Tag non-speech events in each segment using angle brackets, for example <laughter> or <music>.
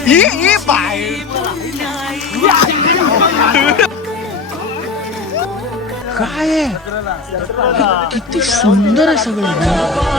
ही काय आहे? किती सुंदर आहे सगळं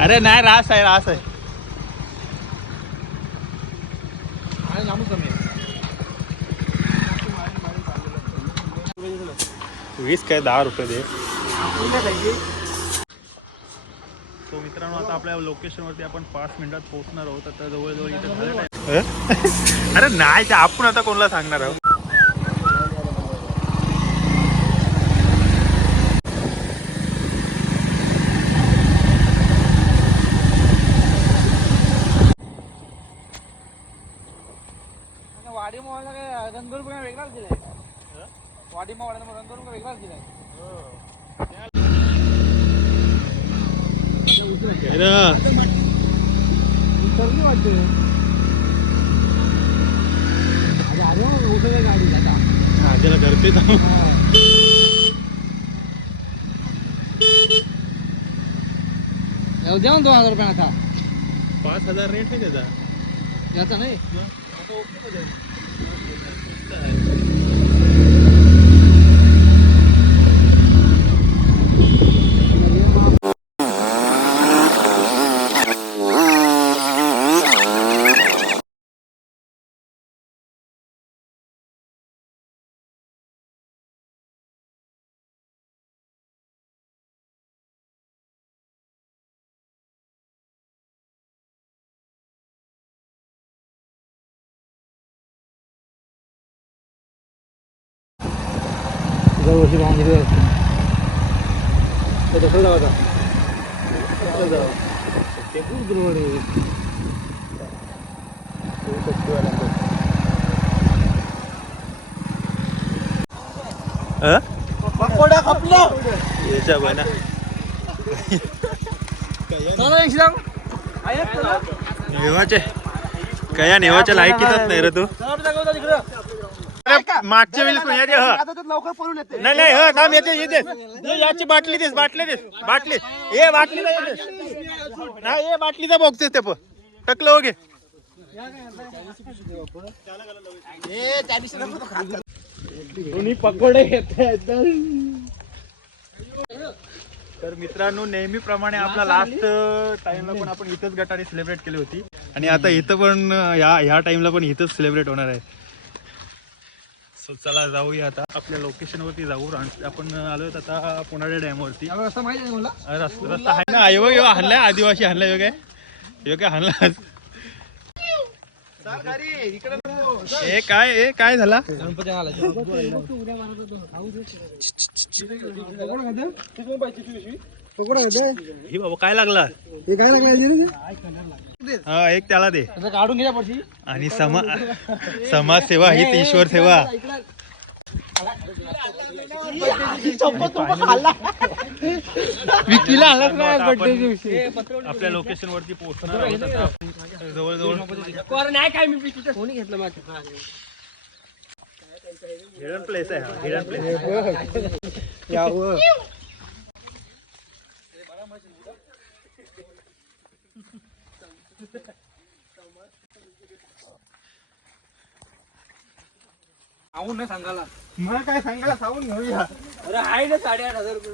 अरे नाही रास आहे रास आहे. वीस काय दहा रुपये दे. तो मित्रांनो आता आपल्या लोकेशनवरती आपण पाच मिनिटात पोहोचणार आहोत. आता जवळजवळ इथे. अरे नाही ते आपण आता कोणाला सांगणार आहोत वाडी मोहल्ला काय रंगोर पण वेगळाच दिलाय वाडी मोहल्ला रंगोर पण वेगळाच दिलाय उतरली वाटते. अरे अरे उतरल्या गाडी आता. त्याला करते जाऊ द्या दोन हजार रुपये आता. पाच हजार रेट आहे त्याचा. याचा नाही. दरवर्षी मागितले कसं जावाचा ते खूप दुर्बळ आहे. पकोडा खपलो. याच्या बना नेवाचे. कया नेवाच्या लायकीतच नाही रे तू. मागच्या वेळेस पण याचे ह. लवकर पळून येते. नाही नाही ह थांब येते ये याची बाटली देस बाटली देस बाटली. ये बाटली नाही ये बाटलीचा बघतेस ते प टकलं हो दोन्ही पकोडे घेत तर मित्रांनो नेहमीप्रमाणे आपला लास्ट टाइमला पण आपण इथंच गटाने सेलिब्रेट केली होती. आणि आता इथं पण ह्या ह्या टाइमला पण इथंच सेलिब्रेट होणार आहे. सो चला जाऊया आता. आपल्या लोकेशनवरती जाऊ. आणि आपण आलोय आता पुणाडे डॅमवरती रस्ता माहिती आहे मला रस्ता रस्ता आहे ना. यो यो हल्लाय आदिवासी हल्लाय यो काय? यो काय हल्ला? ए काय ए काय झाला? गणपती पकोडा ही बाबा काय लागला? हे काय लागला हा एक त्याला दे. काढून घ्या पडशी आणि समा समाजसेवा हीच ईश्वर सेवा. विकीला आलाच नाही आता बर्थडे आपण दिवशी. आपल्या लोकेशन वरती पोहोचणार नाही काय मी कोणी घेतलं माझं हिडन प्लेस आहे हिडन प्लेस सांगून नाही सांगायला. मला काय सांगायला सांगून घेऊया अरे आहे ना साडेआठ हजार रुपये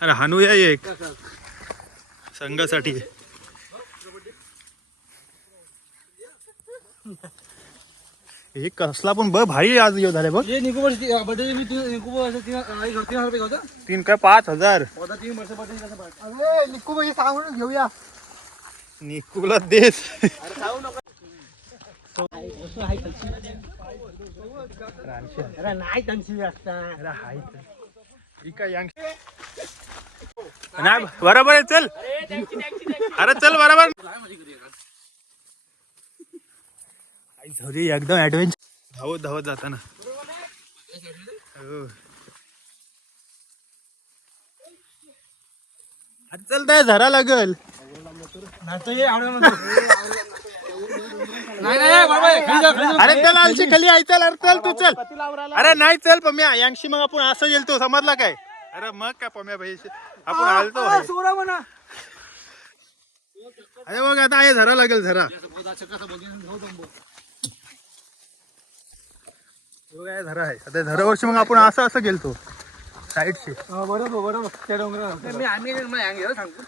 अरे एक. संघासाठी हे कसला पण बघ भारी आज येऊ झाले बघ. हे तीन काय पाच हजार. होता तीन वर्ष सांगून घेऊया. निकुला देस नाही बरोबर आहे चल. अरे चल बरोबर. एकदम ऍडव्हेंचर धावत धावत जाताना. हो. चल काय झरा लागल. अरे चल आमची खाली आहे चल अरे चल तू चल. अरे नाही चल पम्या. यांशी मग आपण असं गेलतो समजला काय? अरे मग काय पम्या भाई? आपण आलतो भाई. अरे बघ आता आहे झरा लागेल झरा. हे बघ, हे झरा आहे. आता मग आपण असं असं गेलतो. साईडशी. हा, बरोबर बरोबर. त्या डोंगरावर. मी आम्ही मग सांगतो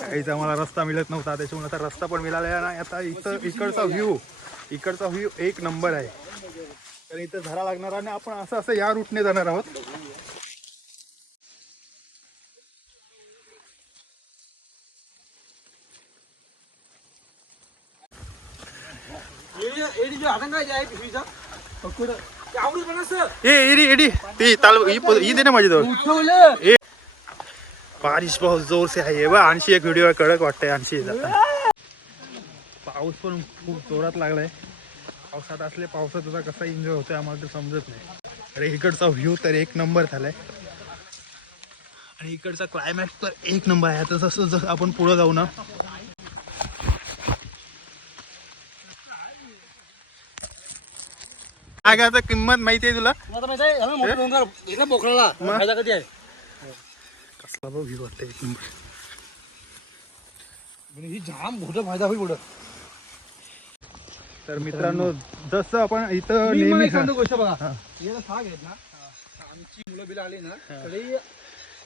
काहीच आम्हाला रस्ता मिळत नव्हता त्याच्यामुळे आता रस्ता पण मिळाला नाही. आता इथं इकडचा व्ह्यू इकडचा व्ह्यू एक नंबर आहे. तर इथं झरा लागणार आणि आपण असं असं या रूटने जाणार आहोत. ए एडी एडी ती ताल ही प- ही दे ना माझ्याजवळ बारिश बहुत जोर से आहे बा आणशी एक व्हिडिओ कडक वाटतंय आता पाऊस पण खूप जोरात लागलाय. पावसात असले पावसात आता कसा एन्जॉय होतोय आम्हाला तर समजत नाही. अरे इकडचा व्ह्यू तर एक नंबर झालाय. आणि इकडचा क्लायमॅक्स तर एक नंबर आहे. आता जसं जसं आपण पुढं जाऊ ना. काय किंमत माहिती आहे तुला? कसला बघ व्ह्यू वाटतंय एक नंबर म्हणजे ही जाम मोठा फायदा होईल पुढं. तर मित्रांनो जसं आपण इथं मी मला नेहमी एक सांगतो गोष्ट बघा. हा. याला साग आहेत ना आमची मुलं बिलं आली ना तरी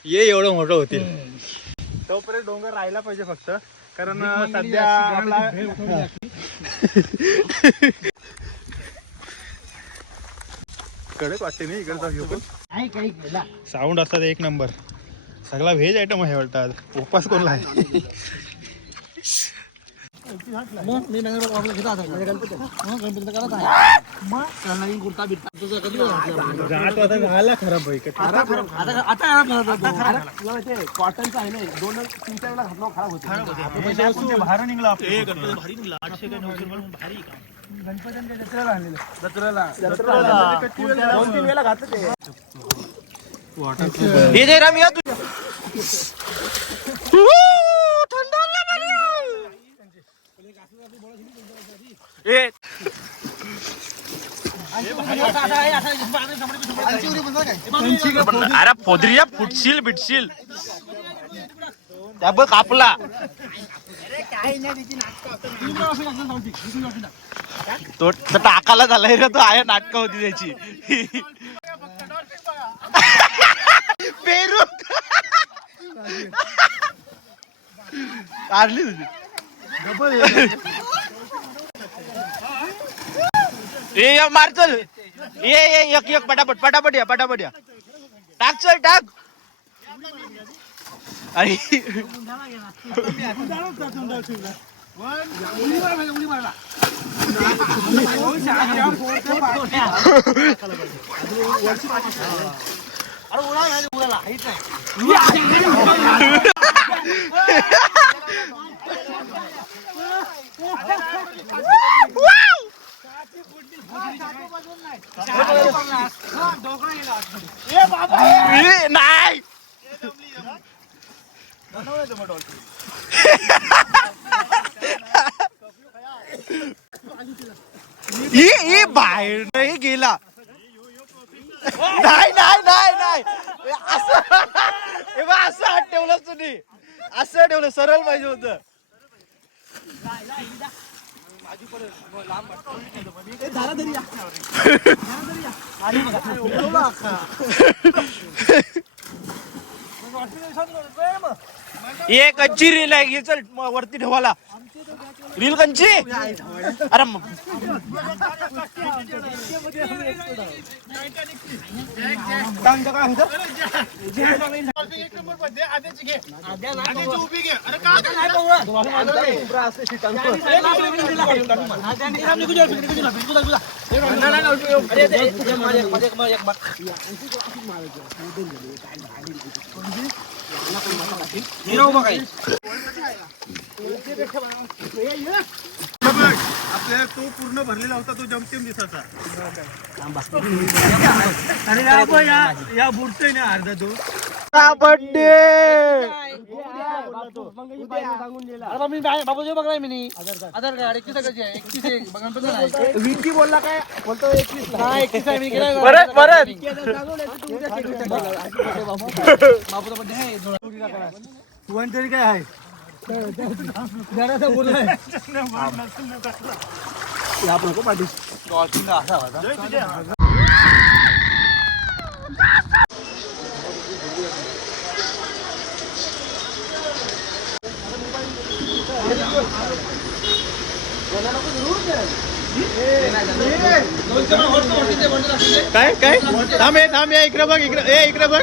ये एवढं मोठं होतील. तोपर्यंत डोंगर राहिला पाहिजे फक्त. कारण सध्या आपला <laughs> कडक वाटते नाही इकडचा केला साऊंड असतात एक नंबर. सगळा व्हेज आयटम आहे वाटतं आज. उपास कोणला आहे? मग मी घेतो आता. गणपती मग गणपती करत आहे. मग त्याला नवीन कुर्ता बिर्ता तुझं कधी घातला? जात आता झाला खराब भाई आता आता आता खराब तो. आहे कॉटनचा आहे ना दोन तीन चार वेळा घातला खराब होतो. बाहेर निघला गणपतीच्या जत्रेला आणलेलं. जत्रेला. जत्रेला. दोन तीन वेळा घातलं ते. राम या तू अरे पोदरिया फुटशील बिटशील. त्या बघ कापला. तो तो टाकाला झालाय रे तो आहे नाटक होती त्याची. पेरू काढली तुझी. ए या मार चल. ये ये एक एक पटापट पटापट या पटापट या. टाक चल टाक. अरे ए, नाही ये ये बाहेर नाही गेला नाही नाही नाही नाही. हे असं हे बघ, असं हात ठेवलं तुम्ही. असं ठेवलं सरळ पाहिजे होतं. <laughs> एक अच्छी रील आहे. चल वरती ठेवाला रील कंची अरे आपल्याला तो पूर्ण भरलेला होता तो जमतेम दिसाचा अरे या या बुडतोय ना अर्धा तो विकी बोलला काय बोलतो एकवीस हा एकतीस आहे मी गेला परत परत बाबूचा बड्डे तरी काय आहे? जरासा बोललाय आपण नको पाठी काय काय? थांब हे थांब या इकडे बघ इकडे ए इकडे बघ.